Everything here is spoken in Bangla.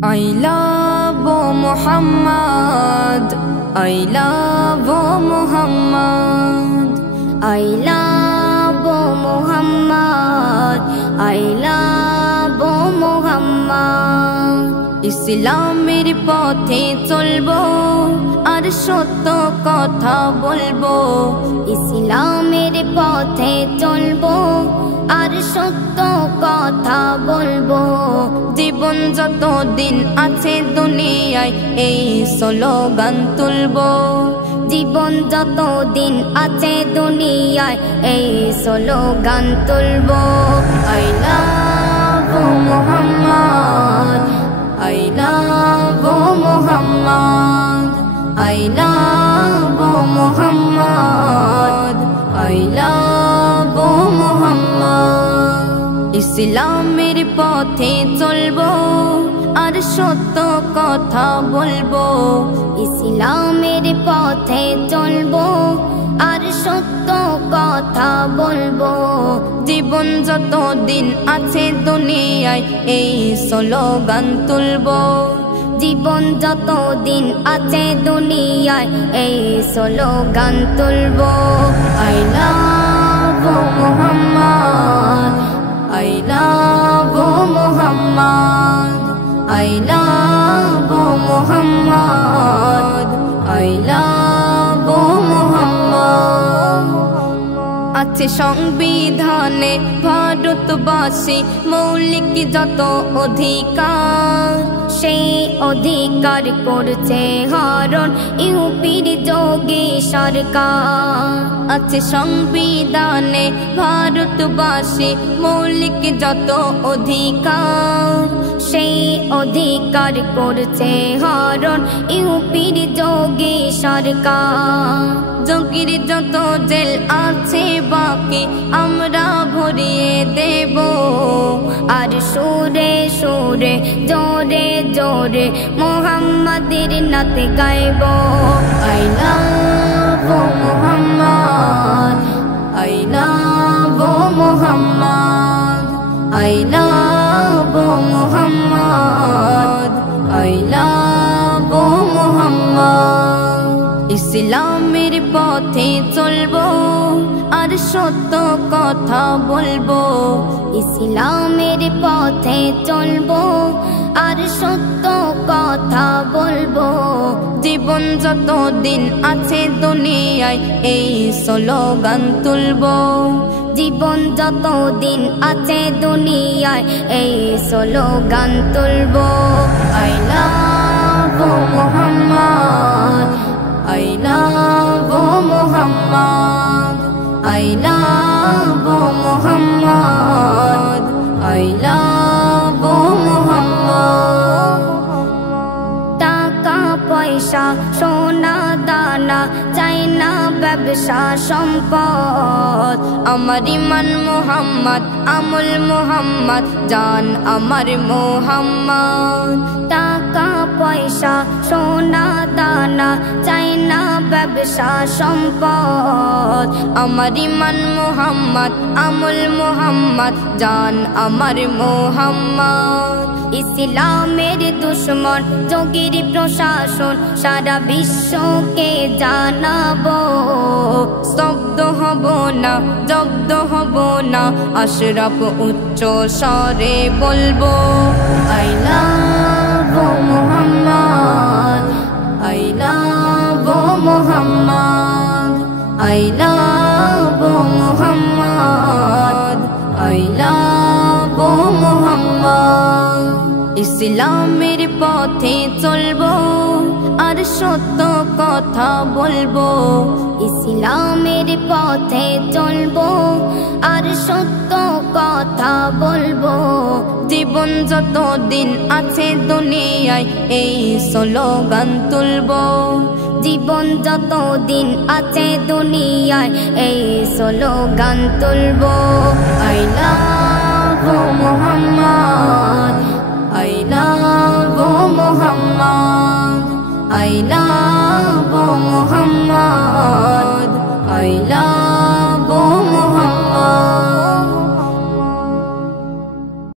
I love Muhammad, I love Muhammad, I love Muhammad, I love Muhammad. ইসলামের পথে চলবো আর সত্য কথা বলবো, ইসলামের পথে চলবো আর সত্য কথা বলবো। জীবন যত দিন আছে দুনিয়ায় এই স্লোগান তুলবো, জীবন যত দিন আছে দুনিয়ায় এই স্লোগান তুলবো। I love Muhammad, I love Muhammad, I love Muhammad, I love Muhammad. ইসলামের পথে চলবো আর সত্য কথা বলবো, ইসলামের পথে চলবো আর সত্য কথা বলবো। জীবন যত দিন আছে দুনিয়ায় এই স্লোগান তুলবো, জীবন যত দিন আছে দুনিয়ায় এই স্লোগান তুলবো। I love Muhammad, I love Muhammad, I love Muhammad, I love Muhammad. আছে সংবিধানে ভারতবাসী মৌলিক যত অধিকার, সেই অধিকার করছে হরণ ইউপির যোগী সরকার। আছে সংবিধানে ভারতবাসী মৌলিক যত অধিকার, সেই অধিকার করছে হরণ ইউপির যোগী সরকার। যোগীর যত জেল আছে বাকি আমরা ভরিয়ে দেব, আর সুরে সুরে জোরে জোরে মুহাম্মাদের নাত গাইব। I love Muhammad, I love Muhammad, I love Muhammad, I love Muhammad. ইসলামের পথে চলবো আর সত্য কথা বলবো, ইসলামের পথে চলবো আর সত্য কথা বলবো। জীবন যত দিন আছে দুনিয়ায় এই স্লোগান তুলবো, জীবন যত দিন আছে দুনিয়ায় এই স্লোগান তুলবো। I love Muhammad, I love Muhammad, I love Muhammad, I love Muhammad. টাকা পয়সা সোনা দানা চাই না ব্যবসা সম্পদ, আমার ইমান মুহাম্মদ আমল মুহাম্মদ জান আমার মুহাম্মদ। টাকা পয়সা সোনা দানা চাই না ব্যবসা সম্পদ, আমার ইমান মুহাম্মদ আমল মুহাম্মদ জান আমার মুহাম্মদ। ইসলামের দুশ্মন যোগীর প্রশাসন সারা বিশ্বকে জানাবো, স্তব্ধ হব না জব্দ হব না আশরাফ উচ্চ স্বরে বলবো। I love Muhammad, I love Muhammad, I love Muhammad, I love Muhammad. ইসলামের পথে চলবো আর সত্য কথা বলবো, ইসলামের পথে চলবো আর সত্য কথা বলবো। জীবন যত দিন আছে দুনিয়ায় এই স্লোগান তুলবো, জীবন যত দিন আছে দুনিয়ায় এই স্লোগান তুলবো। I love Muhammad,